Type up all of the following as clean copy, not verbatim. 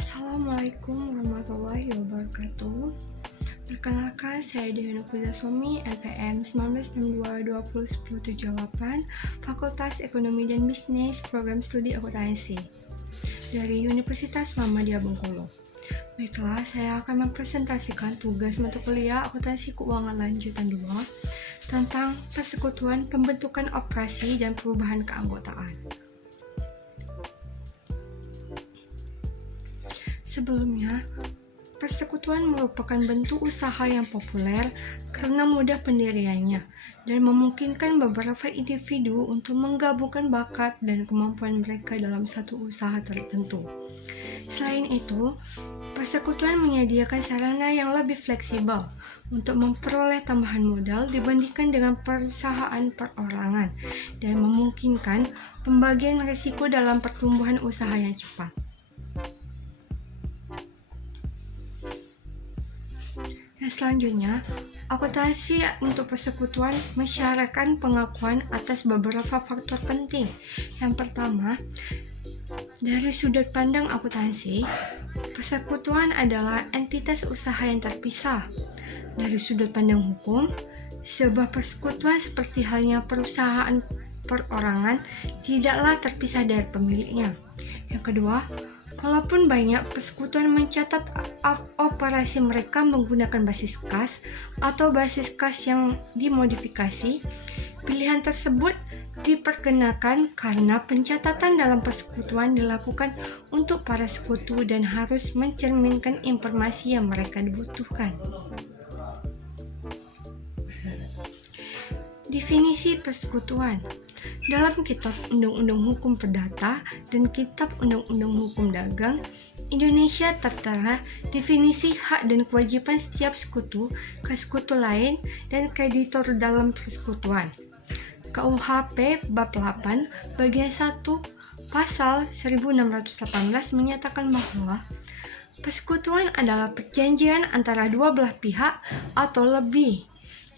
Assalamualaikum warahmatullahi wabarakatuh. Perkenalkan, saya Dewi Somi, NPM 1962201078, Fakultas Ekonomi dan Bisnis, Program Studi Akuntansi dari Universitas Muhammadiyah Bengkulu. Baiklah, saya akan mempresentasikan tugas mata kuliah Akuntansi Keuangan Lanjutan 2 tentang persekutuan, pembentukan operasi, dan perubahan keanggotaan. Sebelumnya, persekutuan merupakan bentuk usaha yang populer karena mudah pendiriannya dan memungkinkan beberapa individu untuk menggabungkan bakat dan kemampuan mereka dalam satu usaha tertentu. Selain itu, persekutuan menyediakan sarana yang lebih fleksibel untuk memperoleh tambahan modal dibandingkan dengan perusahaan perorangan dan memungkinkan pembagian risiko dalam pertumbuhan usaha yang cepat. Selanjutnya, akuntansi untuk persekutuan mensyaratkan pengakuan atas beberapa faktor penting. Yang pertama, dari sudut pandang akuntansi, persekutuan adalah entitas usaha yang terpisah. Dari sudut pandang hukum, sebuah persekutuan seperti halnya perusahaan perorangan tidaklah terpisah dari pemiliknya. Yang kedua, walaupun banyak persekutuan mencatat operasi mereka menggunakan basis kas atau basis kas yang dimodifikasi, pilihan tersebut diperkenakan karena pencatatan dalam persekutuan dilakukan untuk para sekutu dan harus mencerminkan informasi yang mereka dibutuhkan. Definisi persekutuan. Dalam Kitab Undang-Undang Hukum Perdata dan Kitab Undang-Undang Hukum Dagang, Indonesia tertera definisi hak dan kewajiban setiap sekutu ke sekutu lain dan kreditor dalam persekutuan. KUHP Bab 8 Bagian 1 Pasal 1618 menyatakan bahwa persekutuan adalah perjanjian antara dua belah pihak atau lebih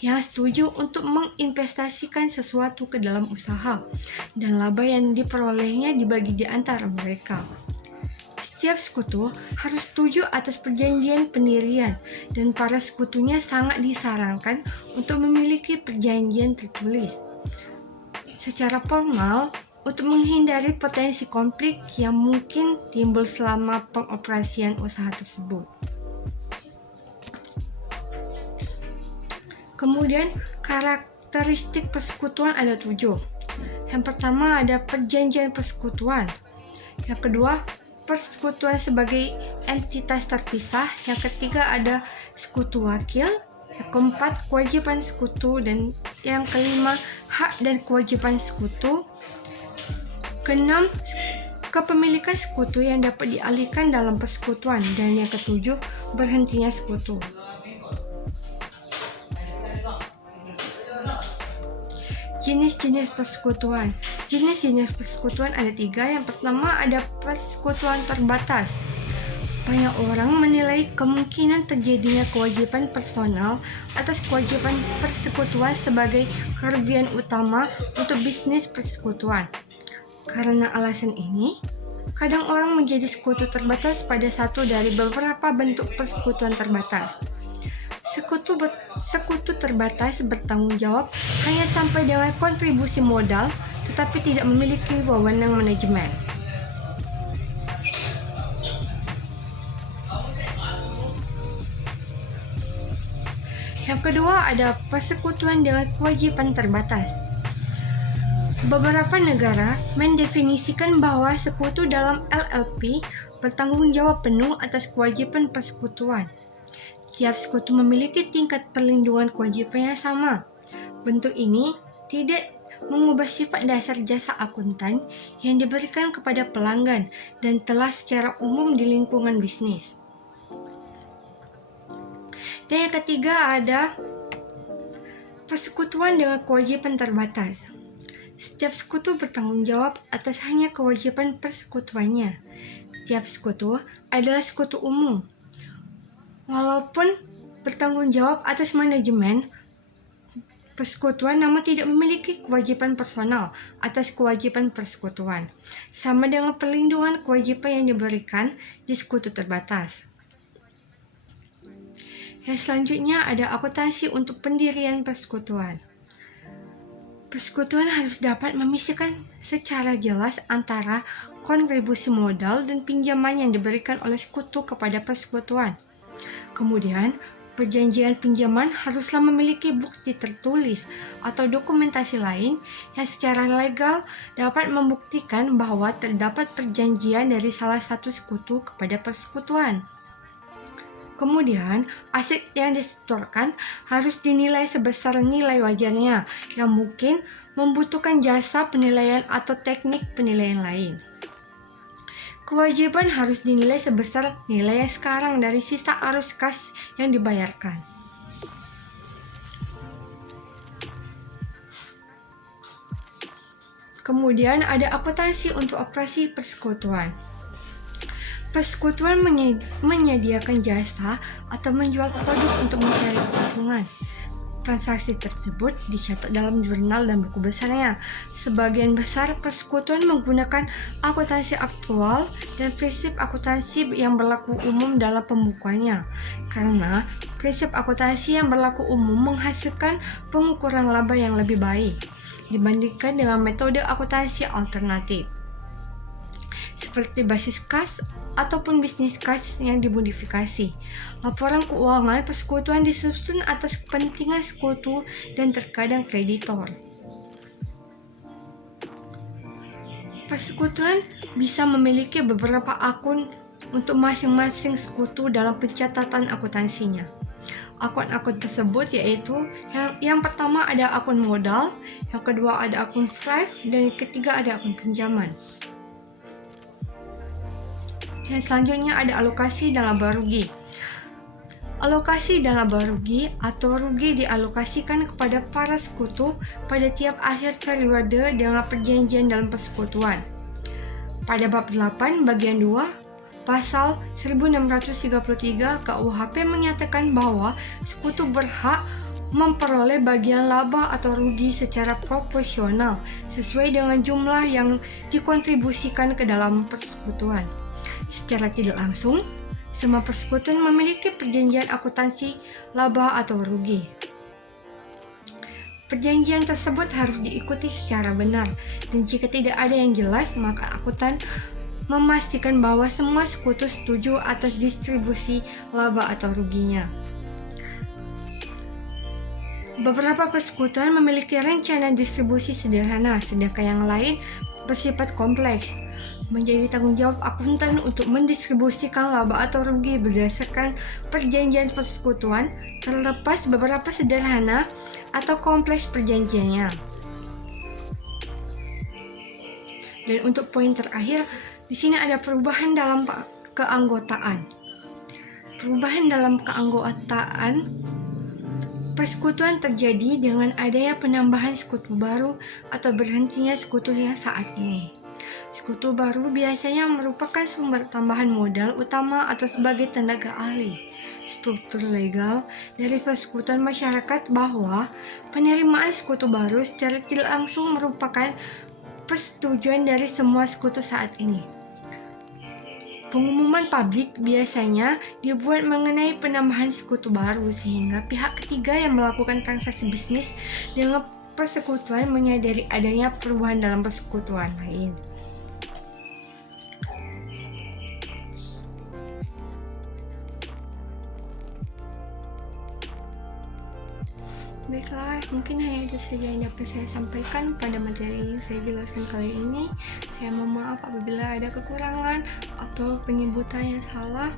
yang setuju untuk menginvestasikan sesuatu ke dalam usaha, dan laba yang diperolehnya dibagi di antara mereka. Setiap sekutu harus setuju atas perjanjian pendirian, dan para sekutunya sangat disarankan untuk memiliki perjanjian tertulis secara formal untuk menghindari potensi konflik yang mungkin timbul selama pengoperasian usaha tersebut. Kemudian, karakteristik persekutuan ada 7. Yang pertama ada perjanjian persekutuan. Yang kedua, persekutuan sebagai entitas terpisah. Yang ketiga ada sekutu wakil. Yang keempat, kewajiban sekutu. Dan yang kelima, hak dan kewajiban sekutu. Keenam, kepemilikan sekutu yang dapat dialihkan dalam persekutuan. Dan yang ketujuh, berhentinya sekutu. Jenis-jenis persekutuan. Jenis-jenis persekutuan ada 3. Yang pertama ada persekutuan terbatas. Banyak orang menilai kemungkinan terjadinya kewajiban personal atas kewajiban persekutuan sebagai kerugian utama untuk bisnis persekutuan. Karena alasan ini, kadang orang menjadi sekutu terbatas pada satu dari beberapa bentuk persekutuan terbatas. Sekutu terbatas bertanggung jawab hanya sampai dengan kontribusi modal, tetapi tidak memiliki wewenang manajemen. Yang kedua ada persekutuan dengan kewajiban terbatas. Beberapa negara mendefinisikan bahwa sekutu dalam LLP bertanggung jawab penuh atas kewajiban persekutuan. Tiap sekutu memiliki tingkat perlindungan kewajiban yang sama. Bentuk ini tidak mengubah sifat dasar jasa akuntan yang diberikan kepada pelanggan dan telah secara umum di lingkungan bisnis. Dan yang ketiga ada persekutuan dengan kewajiban terbatas. Setiap sekutu bertanggung jawab atas hanya kewajiban persekutuannya. Tiap sekutu adalah sekutu umum. Walaupun bertanggung jawab atas manajemen persekutuan namun tidak memiliki kewajiban personal atas kewajiban persekutuan, sama dengan perlindungan kewajiban yang diberikan di sekutu terbatas. Yang selanjutnya ada akuntansi untuk pendirian persekutuan. Persekutuan harus dapat memisahkan secara jelas antara kontribusi modal dan pinjaman yang diberikan oleh sekutu kepada persekutuan. Kemudian, perjanjian pinjaman haruslah memiliki bukti tertulis atau dokumentasi lain yang secara legal dapat membuktikan bahwa terdapat perjanjian dari salah satu sekutu kepada persekutuan. Kemudian, aset yang disetorkan harus dinilai sebesar nilai wajarnya yang mungkin membutuhkan jasa penilaian atau teknik penilaian lain. Kewajiban harus dinilai sebesar nilai yang sekarang dari sisa arus kas yang dibayarkan. Kemudian ada akuntansi untuk operasi persekutuan. Persekutuan menyediakan jasa atau menjual produk untuk mencari keuntungan. Transaksi tersebut dicatat dalam jurnal dan buku besarnya. Sebagian besar persekutuan menggunakan akuntansi aktual dan prinsip akuntansi yang berlaku umum dalam pembukuannya. Karena prinsip akuntansi yang berlaku umum menghasilkan pengukuran laba yang lebih baik dibandingkan dengan metode akuntansi alternatif, seperti basis kas ataupun bisnis kas yang dimodifikasi. Laporan keuangan persekutuan disusun atas kepentingan sekutu dan terkadang kreditor. Persekutuan bisa memiliki beberapa akun untuk masing-masing sekutu dalam pencatatan akuntansinya. Akun-akun tersebut yaitu yang pertama ada akun modal, yang kedua ada akun thrift, dan yang ketiga ada akun pinjaman. Yang selanjutnya ada alokasi dan laba rugi. Alokasi dan laba rugi atau rugi dialokasikan kepada para sekutu pada tiap akhir periode dengan perjanjian dalam persekutuan. Pada bab 8 bagian 2 pasal 1633 KUHP menyatakan bahwa sekutu berhak memperoleh bagian laba atau rugi secara proporsional sesuai dengan jumlah yang dikontribusikan ke dalam persekutuan. Secara tidak langsung, semua persekutuan memiliki perjanjian akuntansi laba atau rugi. Perjanjian tersebut harus diikuti secara benar, dan jika tidak ada yang jelas, maka akuntan memastikan bahwa semua sekutu setuju atas distribusi laba atau ruginya. Beberapa persekutuan memiliki rencana distribusi sederhana, sedangkan yang lain bersifat kompleks. Menjadi tanggung jawab akuntan untuk mendistribusikan laba atau rugi berdasarkan perjanjian persekutuan, terlepas beberapa sederhana atau kompleks perjanjiannya. Dan untuk poin terakhir, di sini ada perubahan dalam keanggotaan. Perubahan dalam keanggotaan persekutuan terjadi dengan adanya penambahan sekutu baru atau berhentinya sekutu yang saat ini. Sekutu baru biasanya merupakan sumber tambahan modal utama atau sebagai tenaga ahli. Struktur legal dari persekutuan masyarakat bahwa penerimaan sekutu baru secara tidak langsung merupakan persetujuan dari semua sekutu saat ini. Pengumuman publik biasanya dibuat mengenai penambahan sekutu baru sehingga pihak ketiga yang melakukan transaksi bisnis dengan persekutuan menyadari adanya perubahan dalam persekutuan lain. Baiklah, mungkin hanya itu saja yang dapat saya sampaikan pada materi yang saya jelaskan kali ini. Saya mohon maaf apabila ada kekurangan atau penyebutan yang salah.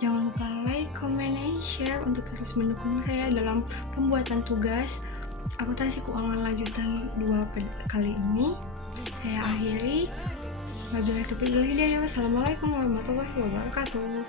Jangan lupa like, comment, and share untuk terus mendukung saya dalam pembuatan tugas akuntansi keuangan lanjutan 2 kali ini saya akhiri. Wabillahi taufiq wal hidayah. Wassalamualaikum warahmatullahi wabarakatuh.